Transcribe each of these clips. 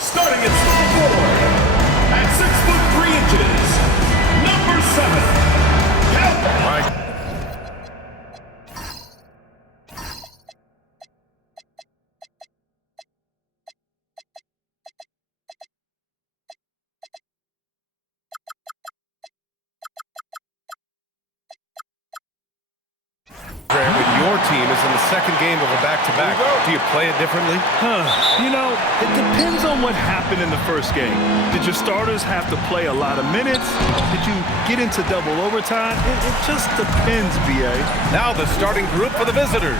Starting at 6'4", at 6'3", number 7, Mike. When your team is in the second game of a back-to-back, do you play it differently? You know, it depends on what happened in the first game. Did your starters have to play a lot of minutes? Did you get into double overtime? It just depends, BA. Now the starting group for the visitors.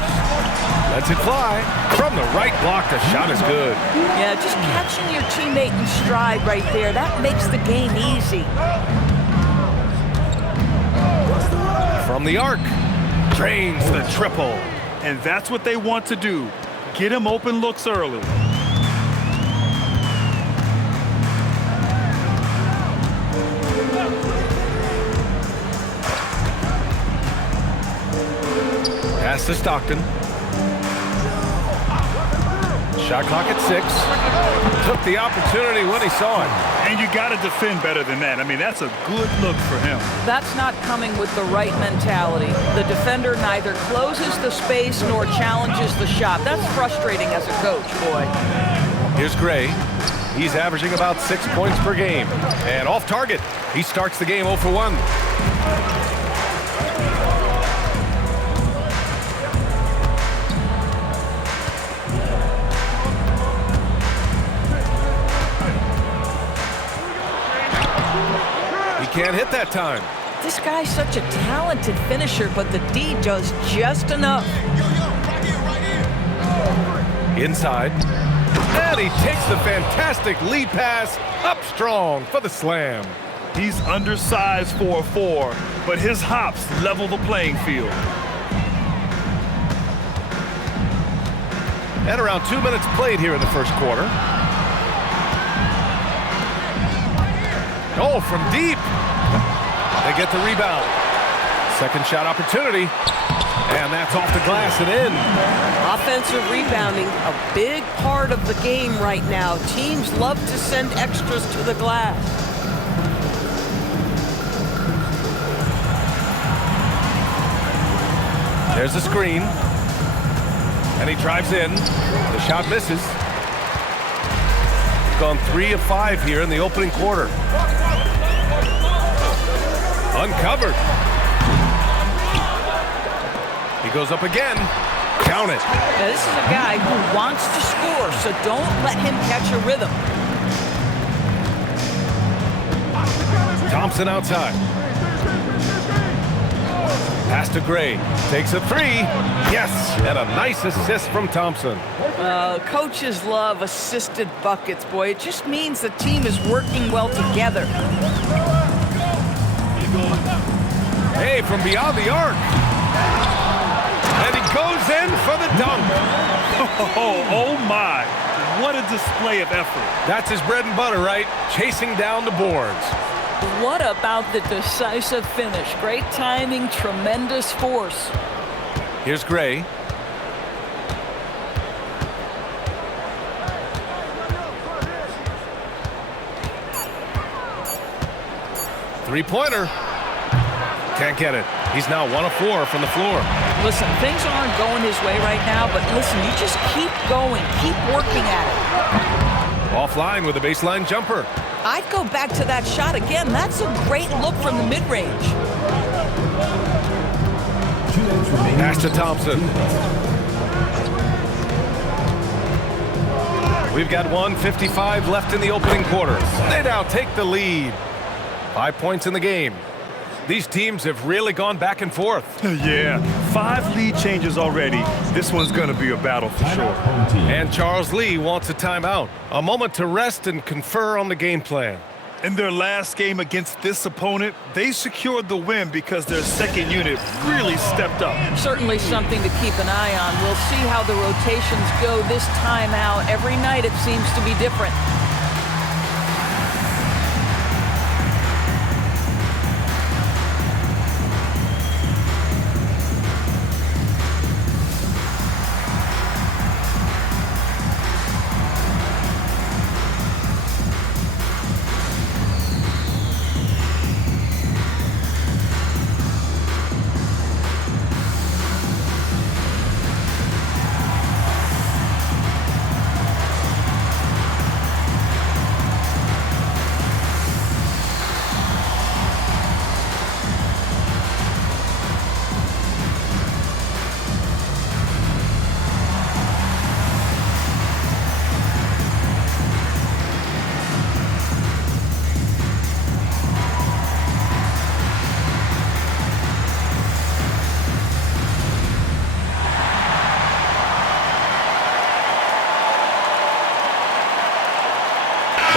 Lets it fly. From the right block, the shot is good. Yeah, just catching your teammate in stride right there, that makes the game easy. From the arc. Drains the triple. And that's what they want to do. Get him open looks early. Pass to Stockton. Shot clock at 6. Took the opportunity when he saw it. And you got to defend better than that. I mean, that's a good look for him. That's not coming with the right mentality. The defender neither closes the space nor challenges the shot. That's frustrating as a coach, boy. Here's Gray. He's averaging about 6 points per game. And off target. He starts the game 0 for 1. Can't hit that time. This guy's such a talented finisher, but the D does just enough. Inside. And he takes the fantastic lead pass up strong for the slam. He's undersized for a 4, but his hops level the playing field. And around 2 minutes played here in the first quarter. Oh, from deep. They get the rebound. Second shot opportunity. And that's off the glass and in. Offensive rebounding, a big part of the game right now. Teams love to send extras to the glass. There's a screen. And he drives in. The shot misses. He's gone 3 of 5 here in the opening quarter. Uncovered. He goes up again. Count it. Now, this is a guy who wants to score, so don't let him catch a rhythm. Thompson outside. Pass to Gray. Takes a 3. Yes, and a nice assist from Thompson. Coaches love assisted buckets, boy. It just means the team is working well together. Hey, from beyond the arc. And he goes in for the dunk. Oh my. What a display of effort. That's his bread and butter, right? Chasing down the boards. What about the decisive finish? Great timing, tremendous force. Here's Gray. Three-pointer. Can't get it. He's now 1 of 4 from the floor. Listen, things aren't going his way right now, but listen, you just keep going. Keep working at it. Offline with a baseline jumper. I'd go back to that shot again. That's a great look from the mid-range. Pass to Thompson. We've got 1:55 left in the opening quarter. They now take the lead. 5 points in the game. These teams have really gone back and forth. Yeah, 5 lead changes already. This one's going to be a battle for sure. And Charles Lee wants a timeout. A moment to rest and confer on the game plan. In their last game against this opponent, they secured the win because their second unit really stepped up. Certainly something to keep an eye on. We'll see how the rotations go this time out. Every night it seems to be different.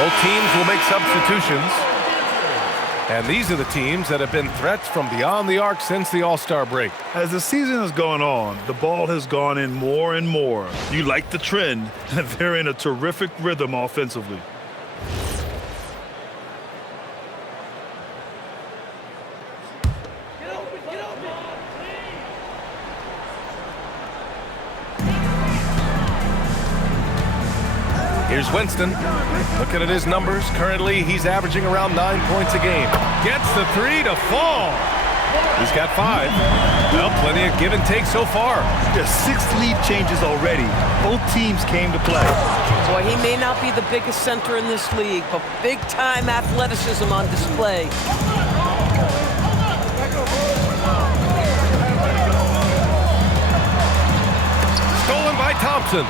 Both teams will make substitutions. And these are the teams that have been threats from beyond the arc since the All-Star break. As the season has gone on, the ball has gone in more and more. You like the trend. They're in a terrific rhythm offensively. Here's Winston. Looking at his numbers, currently he's averaging around 9 points a game. Gets the three to fall. He's got 5. Well, plenty of give and take so far. There's 6 lead changes already. Both teams came to play. Boy, he may not be the biggest center in this league, but big-time athleticism on display. Stolen by Thompson.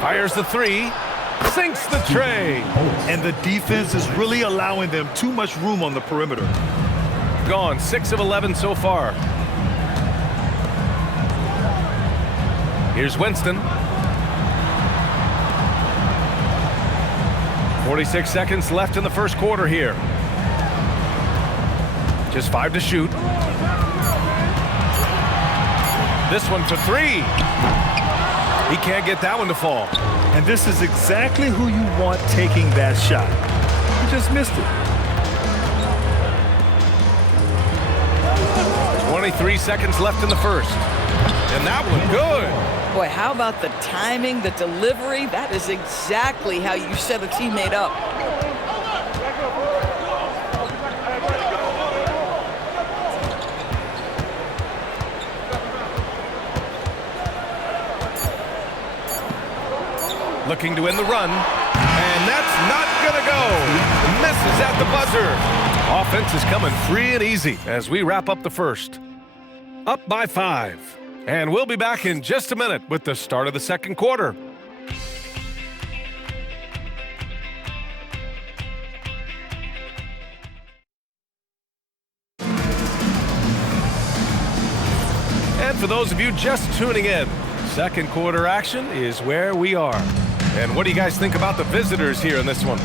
Fires the 3, sinks the tray. And the defense is really allowing them too much room on the perimeter. Gone, 6 of 11 so far. Here's Winston. 46 seconds left in the first quarter here. Just 5 to shoot. This one for 3. He can't get that one to fall. And this is exactly who you want taking that shot. He just missed it. 23 seconds left in the first. And that one good. Boy, how about the timing, the delivery? That is exactly how you set a teammate up. Looking to win the run, and that's not gonna go. Misses at the buzzer. Offense is coming free and easy as we wrap up the first. Up by 5. And we'll be back in just a minute with the start of the second quarter. And for those of you just tuning in, second quarter action is where we are. And what do you guys think about the visitors here in this one?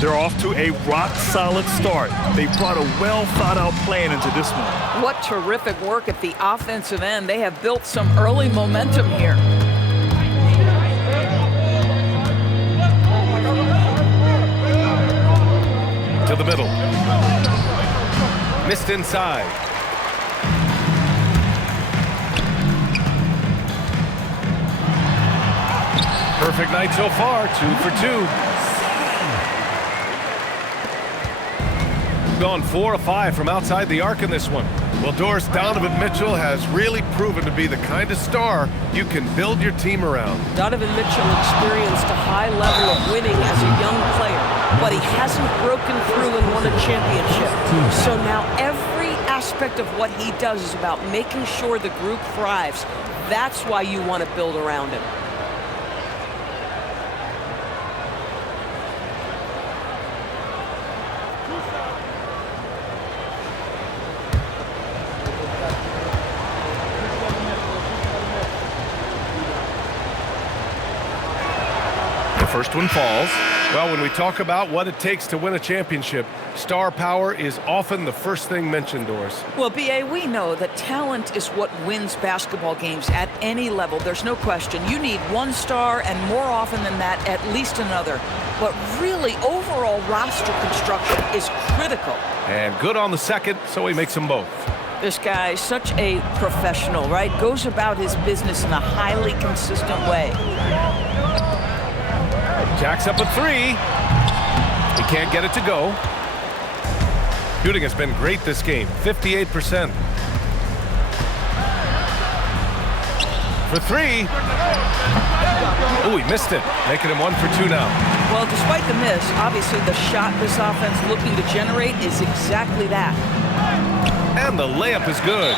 They're off to a rock-solid start. They brought a well-thought-out plan into this one. What terrific work at the offensive end. They have built some early momentum here. To the middle. Missed inside. Perfect night so far, 2 for 2. Gone 4 of 5 from outside the arc in this one. Well, Doris, Donovan Mitchell has really proven to be the kind of star you can build your team around. Donovan Mitchell experienced a high level of winning as a young player, but he hasn't broken through and won a championship. So now every aspect of what he does is about making sure the group thrives. That's why you want to build around him. First one falls. Well, when we talk about what it takes to win a championship, star power is often the first thing mentioned, Doris. Well, BA, we know that talent is what wins basketball games at any level. There's no question. You need one star, and more often than that, at least another. But really, overall roster construction is critical. And good on the second, so he makes them both. This guy is such a professional, right? Goes about his business in a highly consistent way. Jacks up a 3. He can't get it to go. Shooting has been great this game, 58%. For 3. Oh, he missed it, making him 1 for 2 now. Well, despite the miss, obviously the shot this offense looking to generate is exactly that. And the layup is good.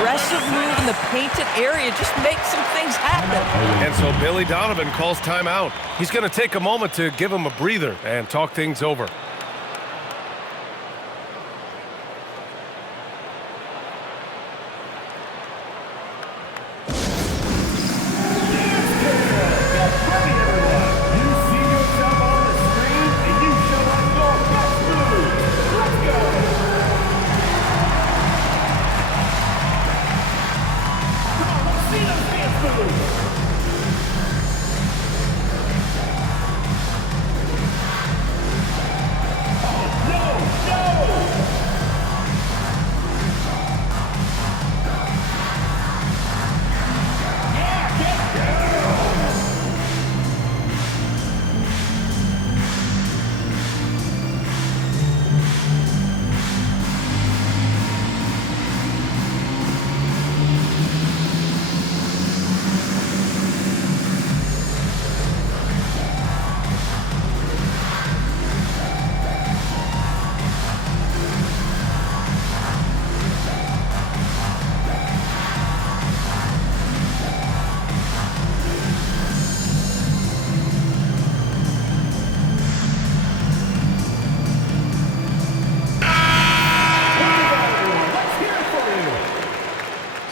Aggressive move in the painted area just makes some things happen. And so Billy Donovan calls timeout. He's going to take a moment to give him a breather and talk things over.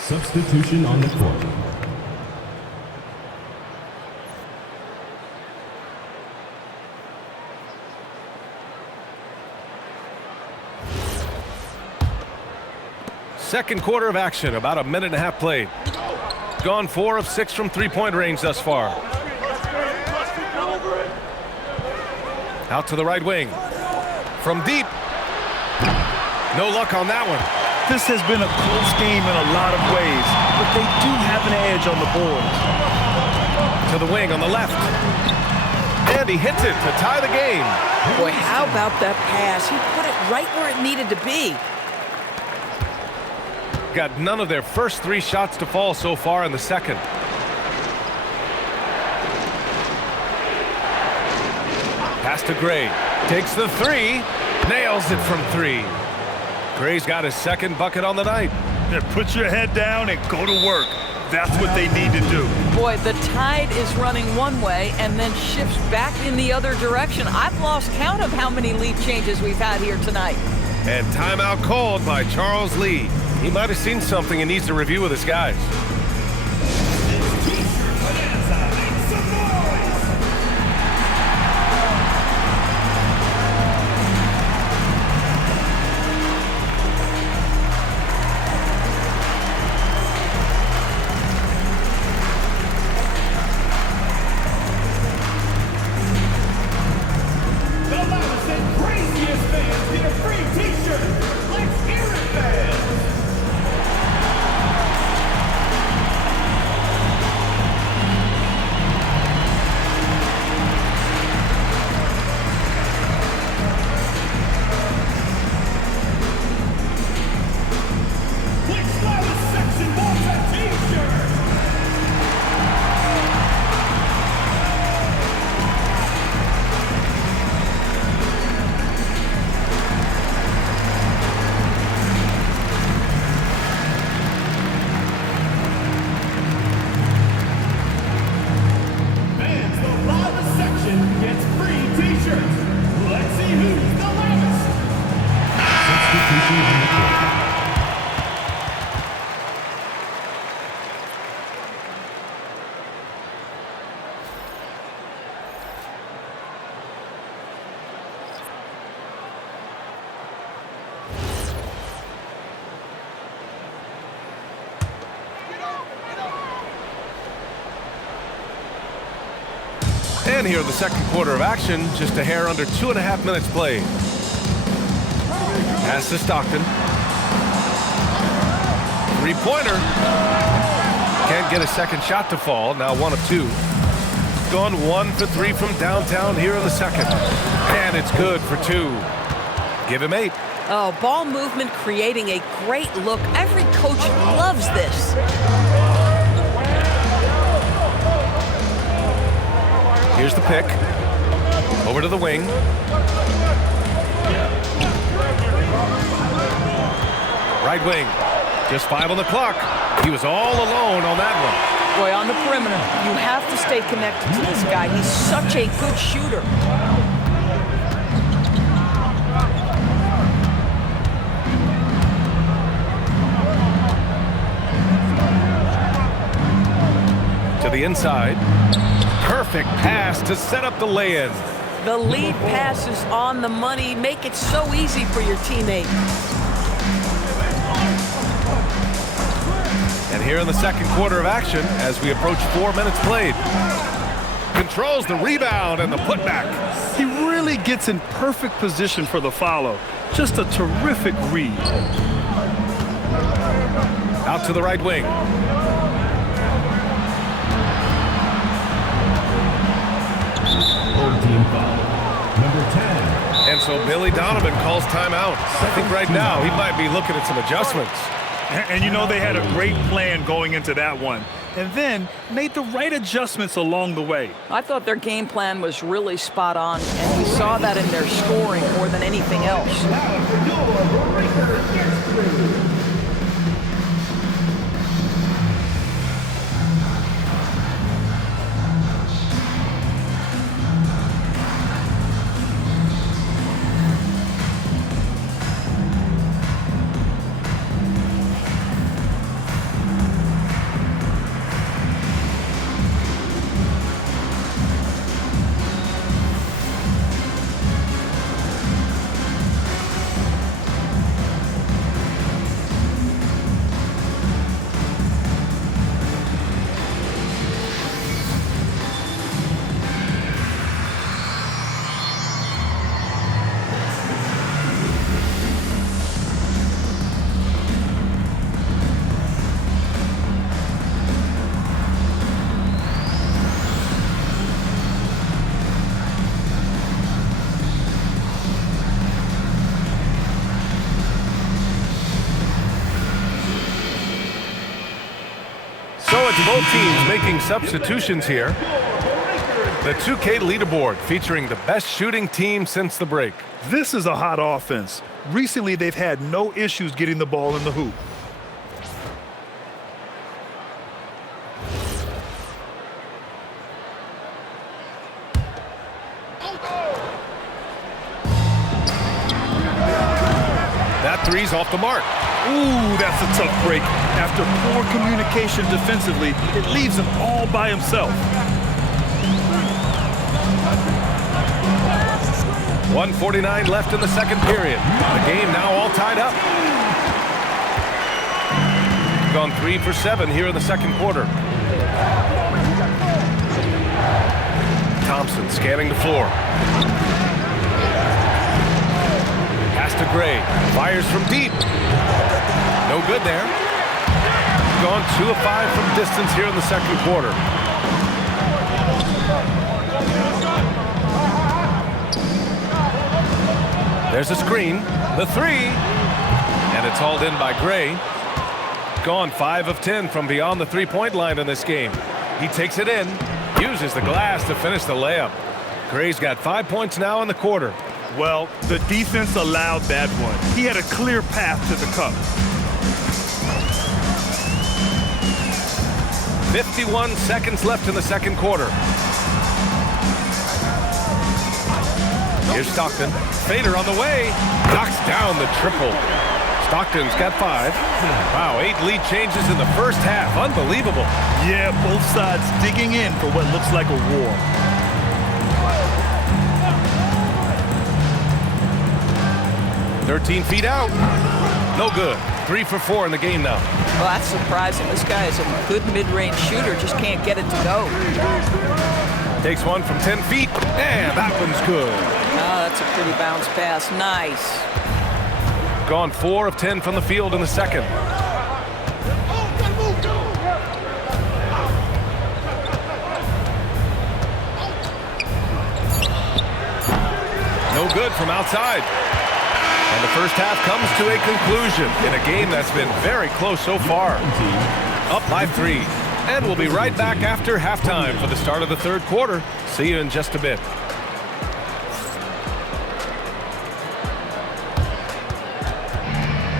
Substitution on the court. Second quarter of action, about a minute and a half played. Gone 4 of 6 from three-point range thus far. Out to the right wing. From deep. No luck on that one. This has been a close game in a lot of ways, but they do have an edge on the boards. To the wing on the left. And he hits it to tie the game. Boy, how about that pass? He put it right where it needed to be. Got none of their first 3 shots to fall so far in the second. Pass to Gray. Takes the 3. Nails it from 3. Gray's got his second bucket on the night. Yeah, put your head down and go to work. That's what they need to do. Boy, the tide is running one way and then shifts back in the other direction. I've lost count of how many lead changes we've had here tonight. And timeout called by Charles Lee. He might have seen something and needs to review with his guys. And here in the second quarter of action, just a hair under 2.5 minutes played. Pass to Stockton. Three-pointer. Can't get a second shot to fall. Now 1 of 2. Gone 1 for 3 from downtown here in the second. And it's good for 2. Give him 8. Oh, ball movement creating a great look. Every coach loves this. Here's the pick. Over to the wing. Right wing. Just 5 on the clock. He was all alone on that one. Boy, on the perimeter, you have to stay connected to this guy. He's such a good shooter. To the inside. Perfect pass to set up the lay-in. The lead pass is on the money. Make it so easy for your teammate. And here in the second quarter of action, as we approach 4 minutes played. Controls the rebound and the putback. He really gets in perfect position for the follow. Just a terrific read. Out to the right wing. Third team foul. Number 10. And so Billy Donovan calls timeout. I think right now he might be looking at some adjustments. And you know they had a great plan going into that one. And then made the right adjustments along the way. I thought their game plan was really spot on, and we saw that in their scoring more than anything else. Both teams making substitutions here. The 2K leaderboard featuring the best shooting team since the break. This is a hot offense. Recently, they've had no issues getting the ball in the hoop. That three's off the mark. Ooh, that's a tough break. After poor communication defensively, it leaves him all by himself. 1:49 left in the second period. The game now all tied up. Gone 3 for 7 here in the second quarter. Thompson scanning the floor. Pass to Gray. Fires from deep. No good there. Gone 2 of 5 from distance here in the second quarter. There's a screen. The three. And it's hauled in by Gray. Gone 5 of 10 from beyond the three-point line in this game. He takes it in. Uses the glass to finish the layup. Gray's got 5 points now in the quarter. Well, the defense allowed that one. He had a clear path to the cup. 51 seconds left in the second quarter. Here's Stockton. Fader on the way. Knocks down the triple. Stockton's got 5. Wow, 8 lead changes in the first half. Unbelievable. Yeah, both sides digging in for what looks like a war. "13 feet out." No good. 3 for 4 in the game now. Well, that's surprising. This guy is a good mid-range shooter, just can't get it to go. Takes one from 10 feet, and that one's good. Ah, that's a pretty bounce pass. Nice. Gone 4 of 10 from the field in the second. No good from outside. And the first half comes to a conclusion in a game that's been very close so far. Up by 3. And we'll be right back after halftime for the start of the third quarter. See you in just a bit.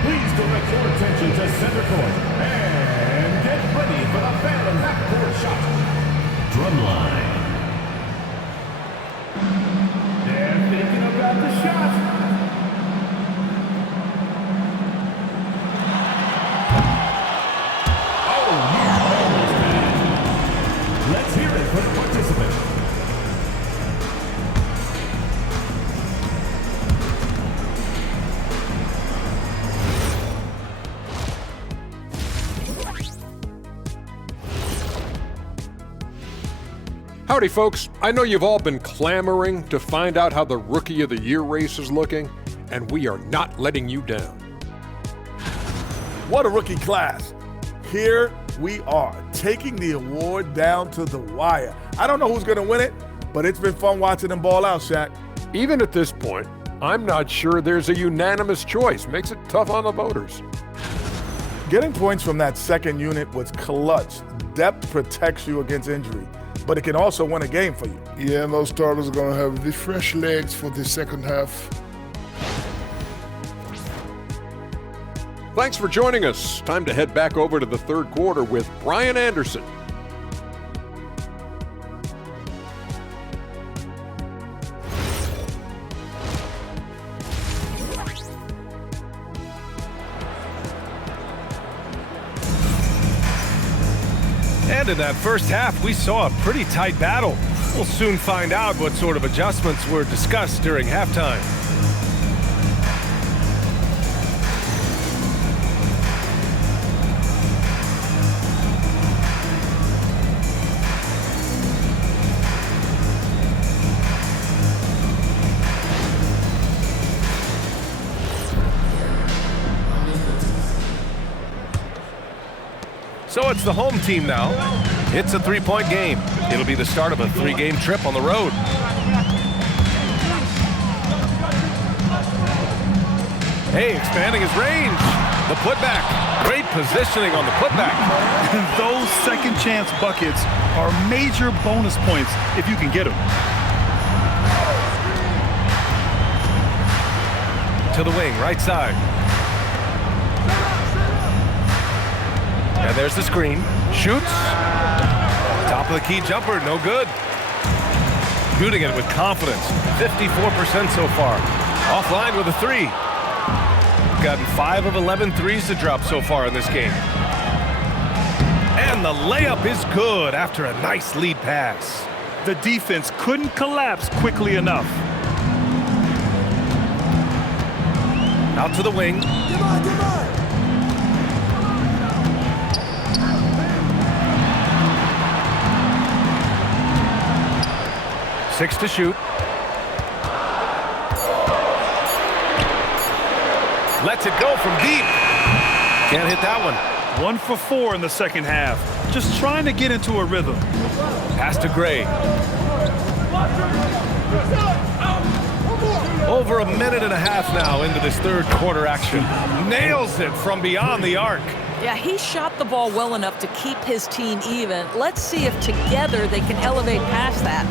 Please direct your attention to center court and get ready for the phantom half-court shot. Drumline. They're thinking about the shot. Let's hear it for the participant. Howdy, folks. I know you've all been clamoring to find out how the Rookie of the Year race is looking, and we are not letting you down. What a rookie class. Here we are, taking the award down to the wire. I don't know who's going to win it, but it's been fun watching them ball out, Shaq. Even at this point, I'm not sure there's a unanimous choice. Makes it tough on the voters. Getting points from that second unit was clutch. Depth protects you against injury, but it can also win a game for you. Yeah, and those starters are going to have the fresh legs for the second half. Thanks for joining us. Time to head back over to the third quarter with Brian Anderson. And in that first half, we saw a pretty tight battle. We'll soon find out what sort of adjustments were discussed during halftime. So it's the home team now. It's a three-point game. It'll be the start of a three-game trip on the road. Hey, expanding his range. The putback. Great positioning on the putback. Those second chance buckets are major bonus points if you can get them. To the wing, right side. And there's the screen. Shoots. Top of the key jumper, no good. Shooting it with confidence. 54% so far. Offline with a three. Gotten 5 of 11 threes to drop so far in this game. And the layup is good after a nice lead pass. The defense couldn't collapse quickly enough. Out to the wing. Come on, come on. 6 to shoot. Lets it go from deep. Can't hit that one. 1 for 4 in the second half. Just trying to get into a rhythm. Pass to Gray. Over a minute and a half now into this third quarter action. Nails it from beyond the arc. Yeah, he shot the ball well enough to keep his team even. Let's see if together they can elevate past that.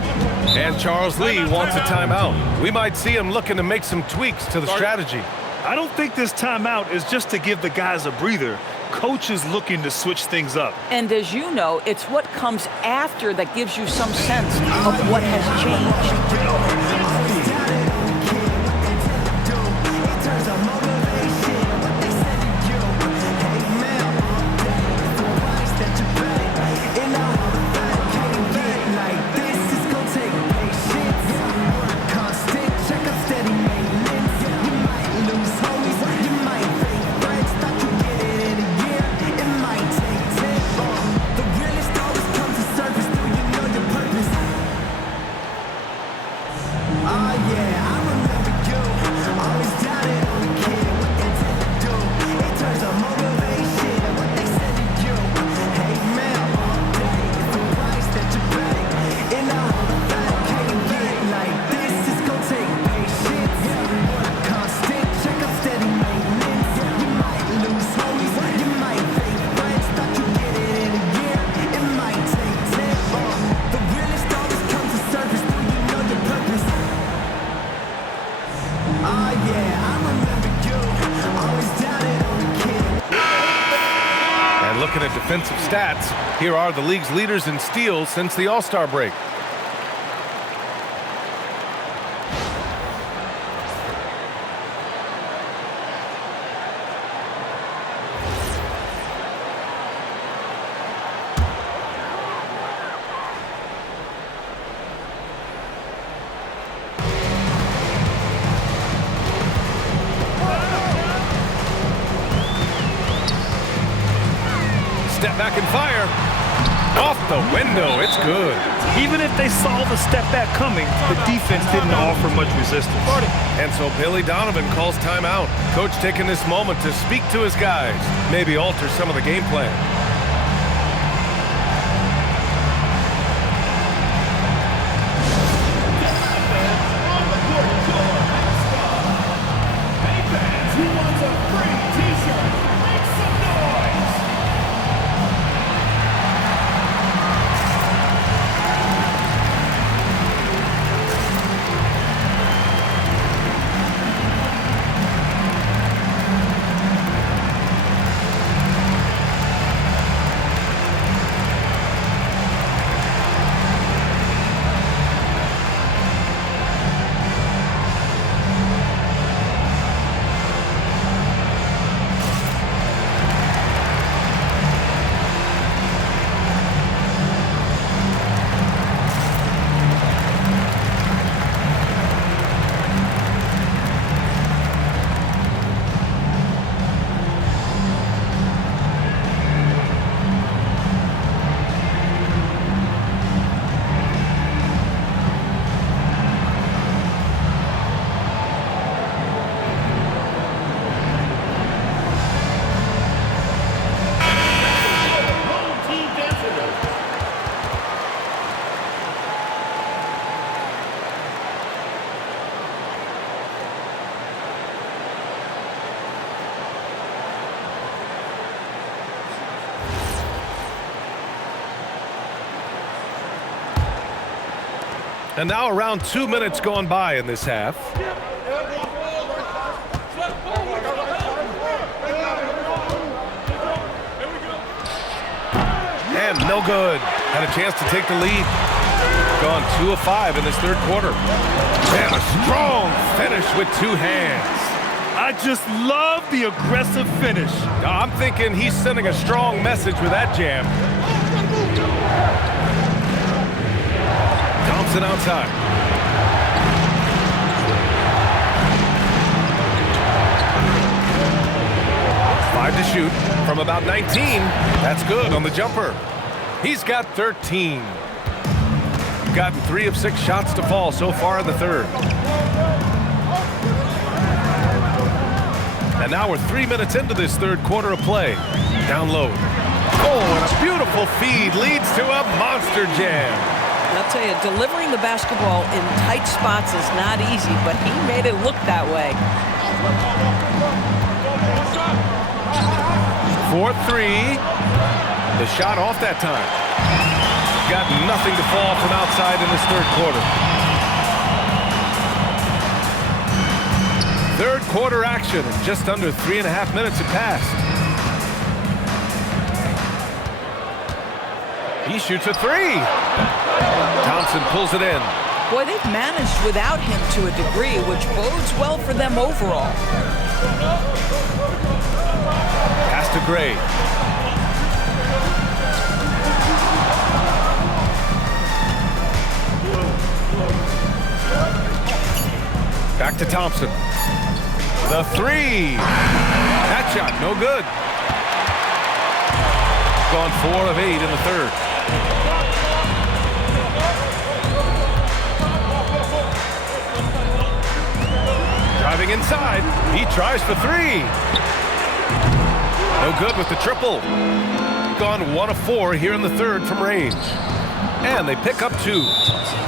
And Charles Lee wants a timeout. We might see him looking to make some tweaks to the strategy. I don't think this timeout is just to give the guys a breather. Coach is looking to switch things up. And as you know, it's what comes after that gives you some sense of what has changed. Looking at defensive stats, here are the league's leaders in steals since the All-Star break. Step back and fire. Off the window, it's good. Even if they saw the step back coming, the defense didn't offer much resistance. And so Billy Donovan calls timeout. Coach taking this moment to speak to his guys, maybe alter some of the game plan. Who wants a free t-shirt? Make some noise! And now around 2 minutes gone by in this half. And no good. Had a chance to take the lead. Gone 2 of 5 in this third quarter. And a strong finish with 2 hands. I just love the aggressive finish. I'm thinking he's sending a strong message with that jam. Thompson outside. Five to shoot from about 19. That's good on the jumper. He's got 13. Gotten 3 of 6 shots to fall so far in the third. And now we're 3 minutes into this third quarter of play. Down low. Oh, and a beautiful feed leads to a monster jam. I'll tell you, delivering the basketball in tight spots is not easy, but he made it look that way. 4-3. The shot off that time. Got nothing to fall from outside in this third quarter. Third quarter action, and just under 3.5 minutes have passed. He shoots a 3. Thompson pulls it in. Boy, they've managed without him to a degree, which bodes well for them overall. Pass to Gray. Back to Thompson. The 3. That shot, no good. Gone 4 of 8 in the third. Driving inside, he tries for 3. No good with the triple. Gone 1 of 4 here in the third from range. And they pick up 2.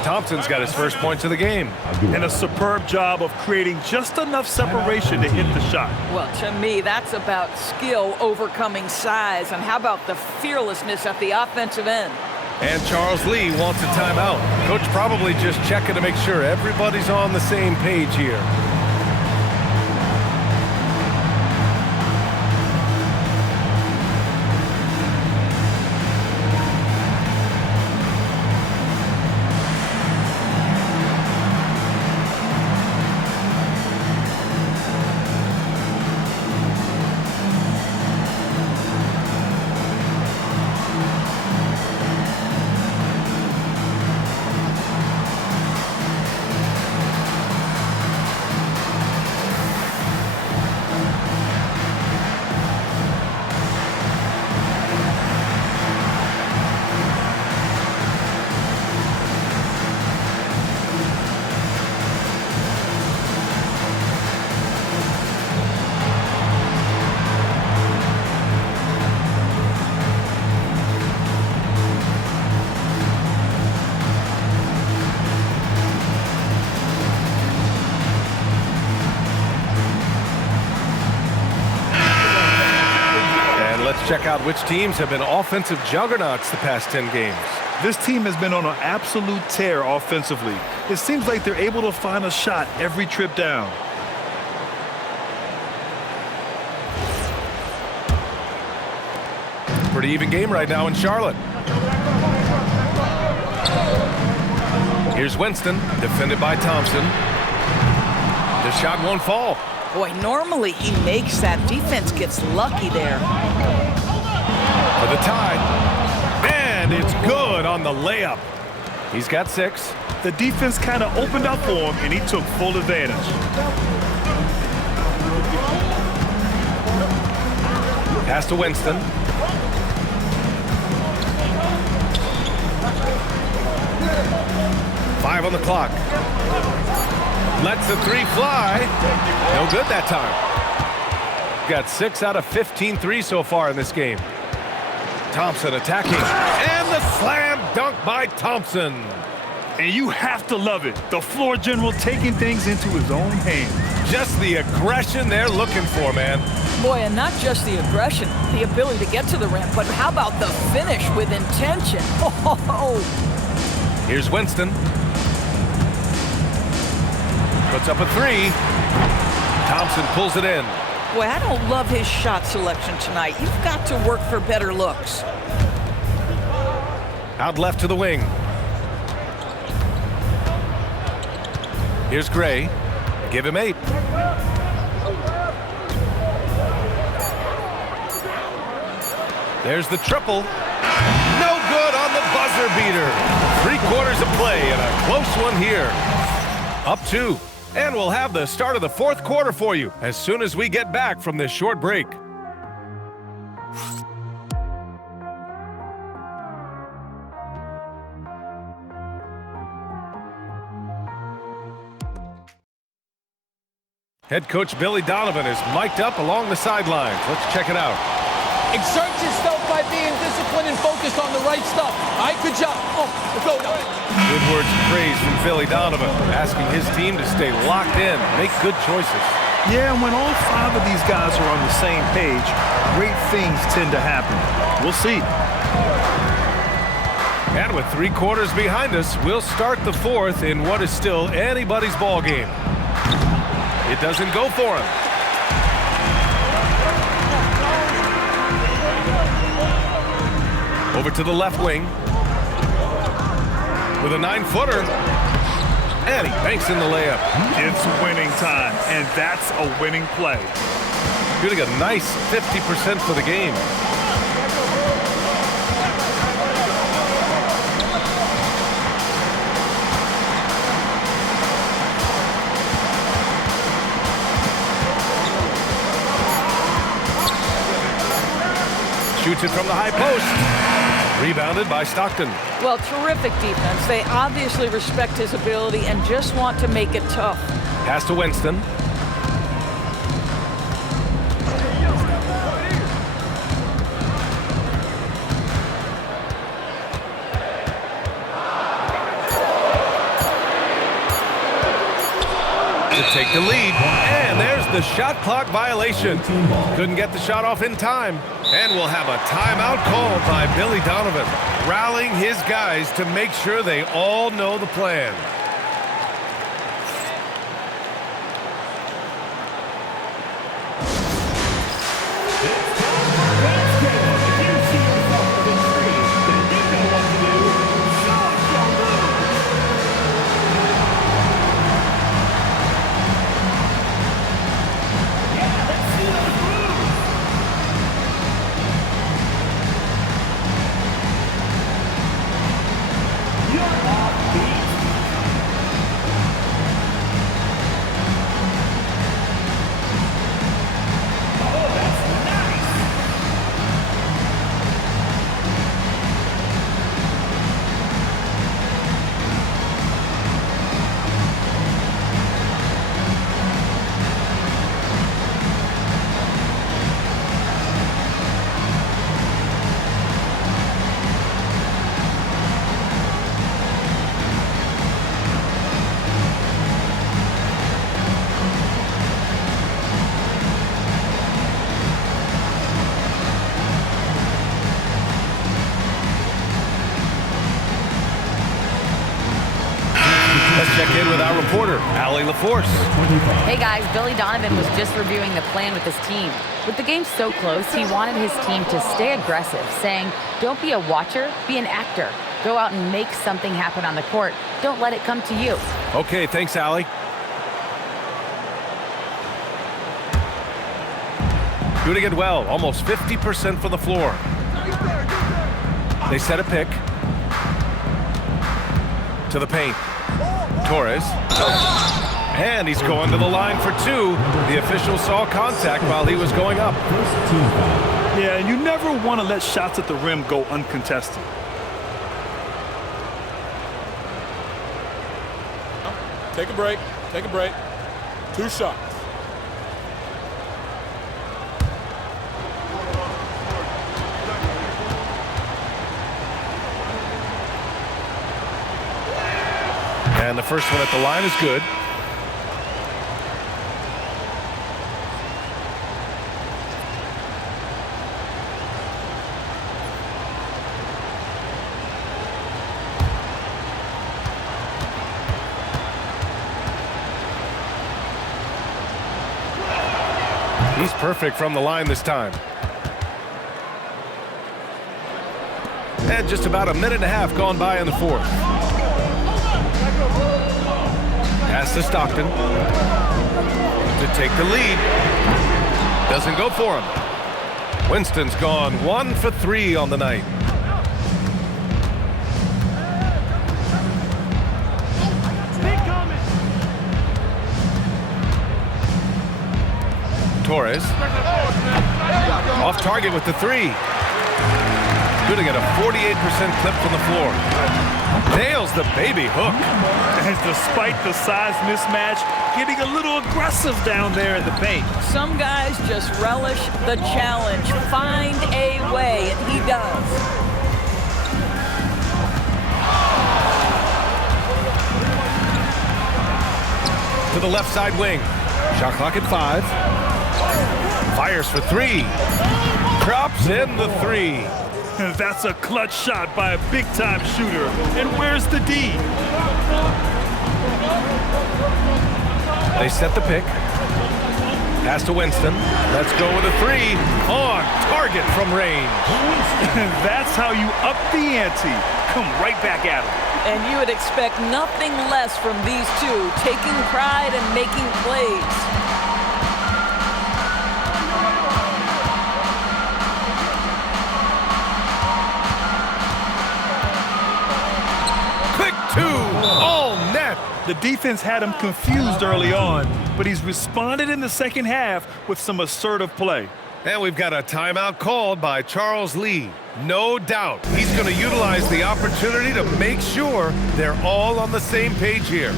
Thompson's got his first points of the game. And a superb job of creating just enough separation to hit the shot. Well, to me, that's about skill overcoming size. And how about the fearlessness at the offensive end? And Charles Lee wants a timeout. Coach probably just checking to make sure everybody's on the same page here. out which teams have been offensive juggernauts the past 10 games. This team has been on an absolute tear offensively. It seems like they're able to find a shot every trip down. Pretty even game right now in Charlotte. Here's Winston, defended by Thompson. The shot won't fall. Boy, normally he makes that. Defense gets lucky there. For the tie. And it's good on the layup. He's got 6. The defense kind of opened up for him, and he took full advantage. Pass to Winston. Five on the clock. Lets the 3 fly. No good that time. Got 6 out of 15 threes so far in this game. Thompson attacking. And the slam dunk by Thompson. And you have to love it. The floor general taking things into his own hands. Just the aggression they're looking for, man. Boy, and not just the aggression, the ability to get to the rim, but how about the finish with intention? Oh. Here's Winston. Puts up a 3. Thompson pulls it in. Boy, I don't love his shot selection tonight. You've got to work for better looks. Out left to the wing. Here's Gray. Give him 8. There's the triple. No good on the buzzer beater. 3 quarters of play and a close one here. Up 2. And we'll have the start of the 4th quarter for you as soon as we get back from this short break. Head coach Billy Donovan is mic'd up along the sidelines. Let's check it out. Exert yourself by being disciplined and focused on the right stuff. All right, good job. Go. Good words of praise from Billy Donovan, asking his team to stay locked in, make good choices. Yeah, and when all 5 of these guys are on the same page, great things tend to happen. We'll see. And with 3 quarters behind us, we'll start the 4th in what is still anybody's ball game. It doesn't go for him. Over to the left wing. With a 9-footer. And he banks in the layup. It's winning time, and that's a winning play. Shooting a nice 50% for the game. Shoots it from the high post. Rebounded by Stockton. Well, terrific defense. They obviously respect his ability and just want to make it tough. Pass to Winston. To take the lead. And there's the shot clock violation. Couldn't get the shot off in time. And we'll have a timeout called by Billy Donovan, rallying his guys to make sure they all know the plan. check in with our reporter, Allie LaForce. Hey guys, Billy Donovan was just reviewing the plan with his team. With the game so close, he wanted his team to stay aggressive, saying, don't be a watcher, be an actor. Go out and make something happen on the court. Don't let it come to you. Okay, thanks, Allie. Doing it well, almost 50% from the floor. They set a pick. To the paint. Torres. And he's going to the line for two. The official saw contact while he was going up. Yeah, and you never want to let shots at the rim go uncontested. Take a break. Take a break. 2 shots. And the first one at the line is good. He's perfect from the line this time. And just about a minute and a half gone by in the fourth. Pass to Stockton to take the lead. Doesn't go for him. Winston's gone 1 for 3 on the night. Torres off target with the 3. Shooting at a 48% clip from the floor. Nails the baby hook. And despite the size mismatch, getting a little aggressive down there in the paint. Some guys just relish the challenge. Find a way, and he does. To the left side wing. Shot clock at 5. Fires for 3. Drops in the 3. That's a clutch shot by a big-time shooter. And where's the D? They set the pick. Pass to Winston. Let's go with a 3. On target from range. That's how you up the ante. Come right back at him. And you would expect nothing less from these two, taking pride and making plays. All net. The defense had him confused early on, but he's responded in the second half with some assertive play. And we've got a timeout called by Charles Lee. No doubt he's going to utilize the opportunity to make sure they're all on the same page here.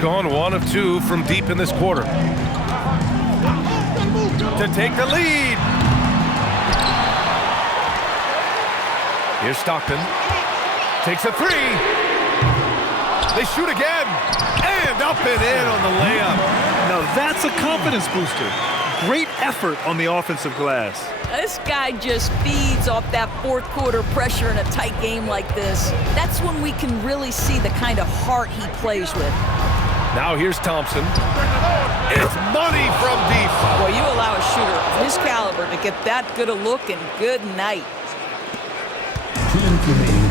Gone 1 of 2 from deep in this quarter. To take the lead. Here's Stockton. Takes a 3. They shoot again. And up and in on the layup. Now that's a confidence booster. Great effort on the offensive glass. This guy just feeds off that fourth quarter pressure in a tight game like this. That's when we can really see the kind of heart he plays with. Now here's Thompson. It's money from deep. Well, you allow a shooter of his caliber to get that good a look, and good night.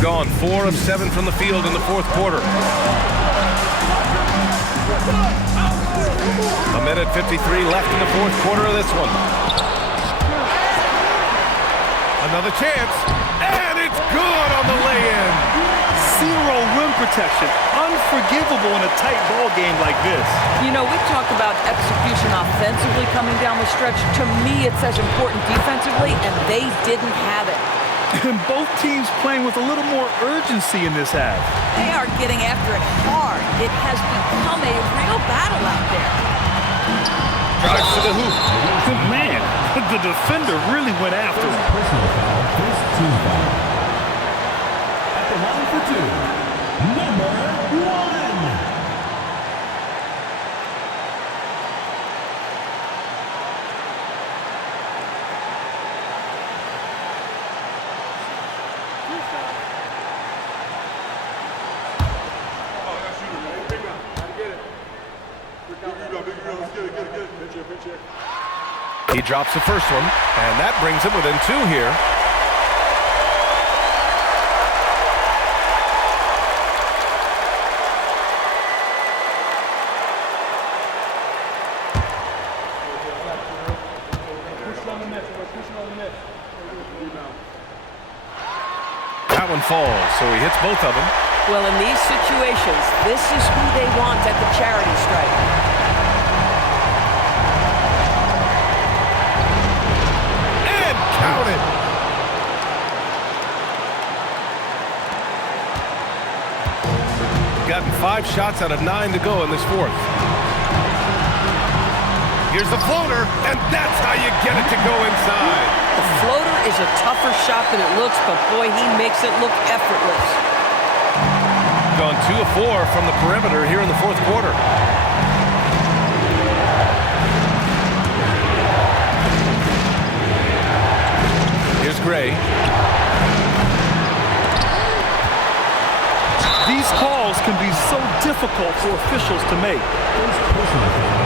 Gone 4 of 7 from the field in the fourth quarter. A minute 53 left in the fourth quarter of this one. Another chance, and it's good on the lay-in. Zero rim protection. Unforgivable in a tight ball game like this. You know, we talk about execution offensively coming down the stretch. To me, it's as important defensively, and they didn't have it. And both teams playing with a little more urgency in this half. They are getting after it hard. It has become a real battle out there. Drives to the hoop. Man, the defender really went after him. Personal foul, first team foul. At the line for 2, number 1. He drops the first one, and that brings him within 2 here. That one falls, so he hits both of them. Well, in these situations, this is who they want at the charity stripe. Counted. Gotten 5 shots out of 9 to go in this fourth. Here's the floater, and that's how you get it to go inside. The floater is a tougher shot than it looks, but boy, he makes it look effortless. Gone 2 of 4 from the perimeter here in the fourth quarter. Here's Gray. These calls can be so difficult for officials to make. First personal foul,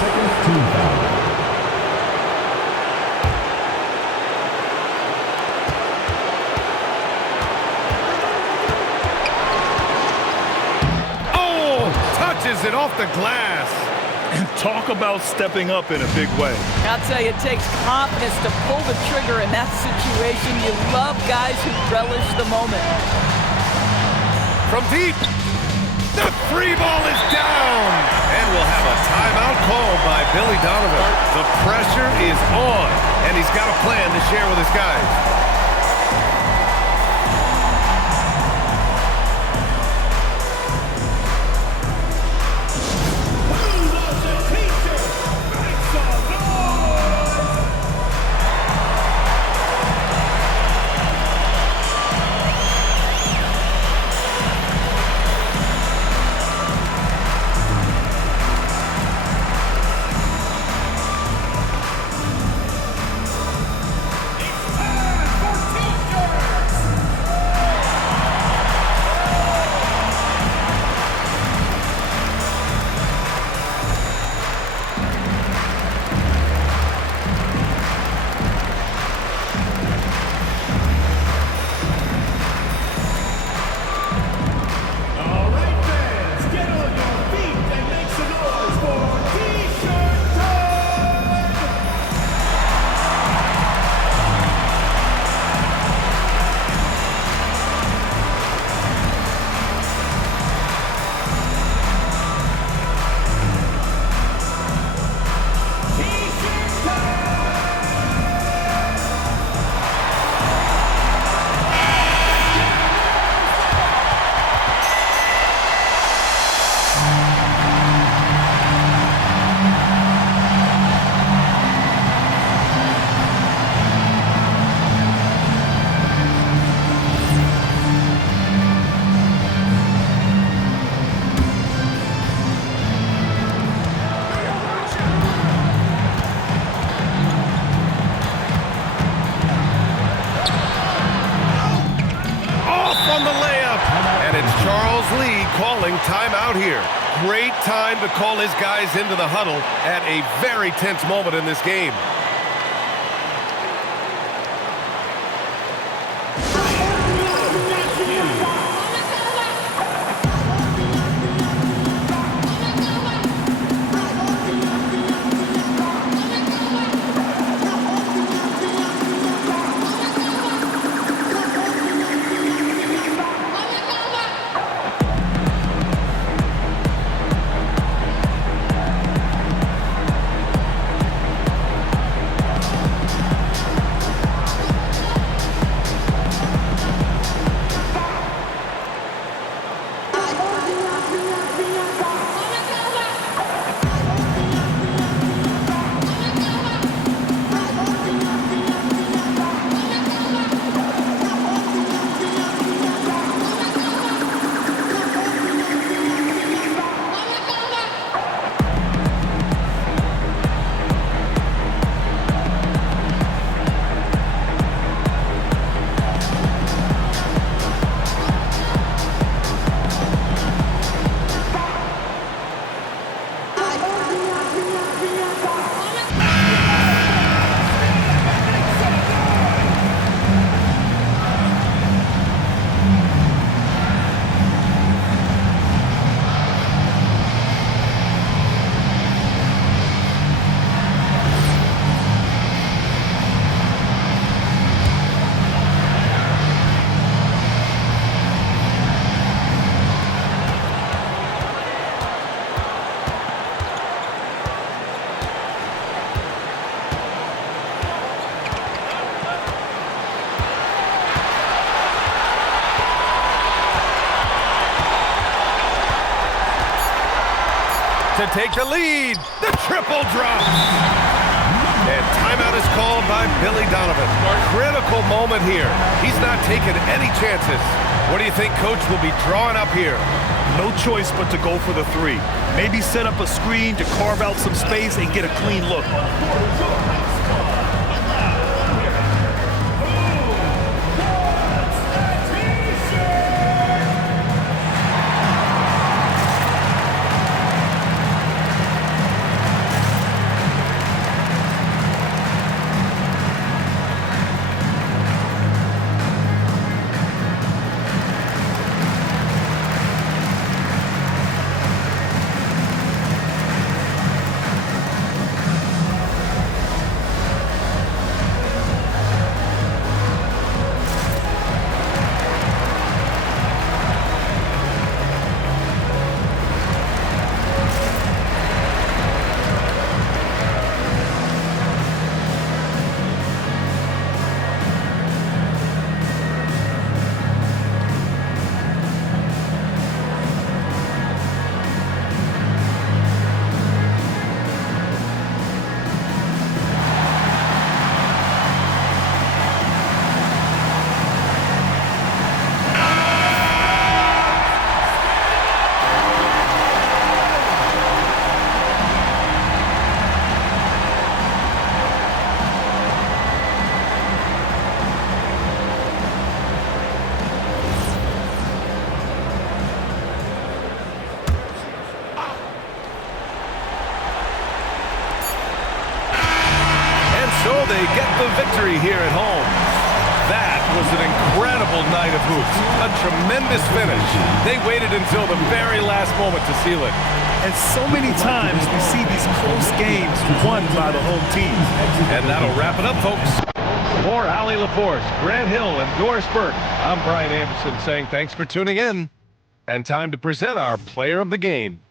second team foul. Oh, touches it off the glass. And talk about stepping up in a big way. I'll tell you, it takes confidence to pull the trigger in that situation. You love guys who relish the moment. From deep, the free ball is down. And we'll have a timeout called by Billy Donovan. The pressure is on, and he's got a plan to share with his guys. here. Great time to call his guys into the huddle at a very tense moment in this game. To take the lead, the triple drop. And timeout is called by Billy Donovan. Critical moment here. He's not taking any chances. What do you think Coach will be drawing up here? No choice but to go for the three. Maybe set up a screen to carve out some space and get a clean look. They get the victory here at home. That was an incredible night of hoops. A tremendous finish. They waited until the very last moment to seal it. And so many times we see these close games won by the home team. And that'll wrap it up, folks. For Allie LaForce, Grant Hill, and Doris Burke, I'm Brian Anderson saying thanks for tuning in. And time to present our player of the game.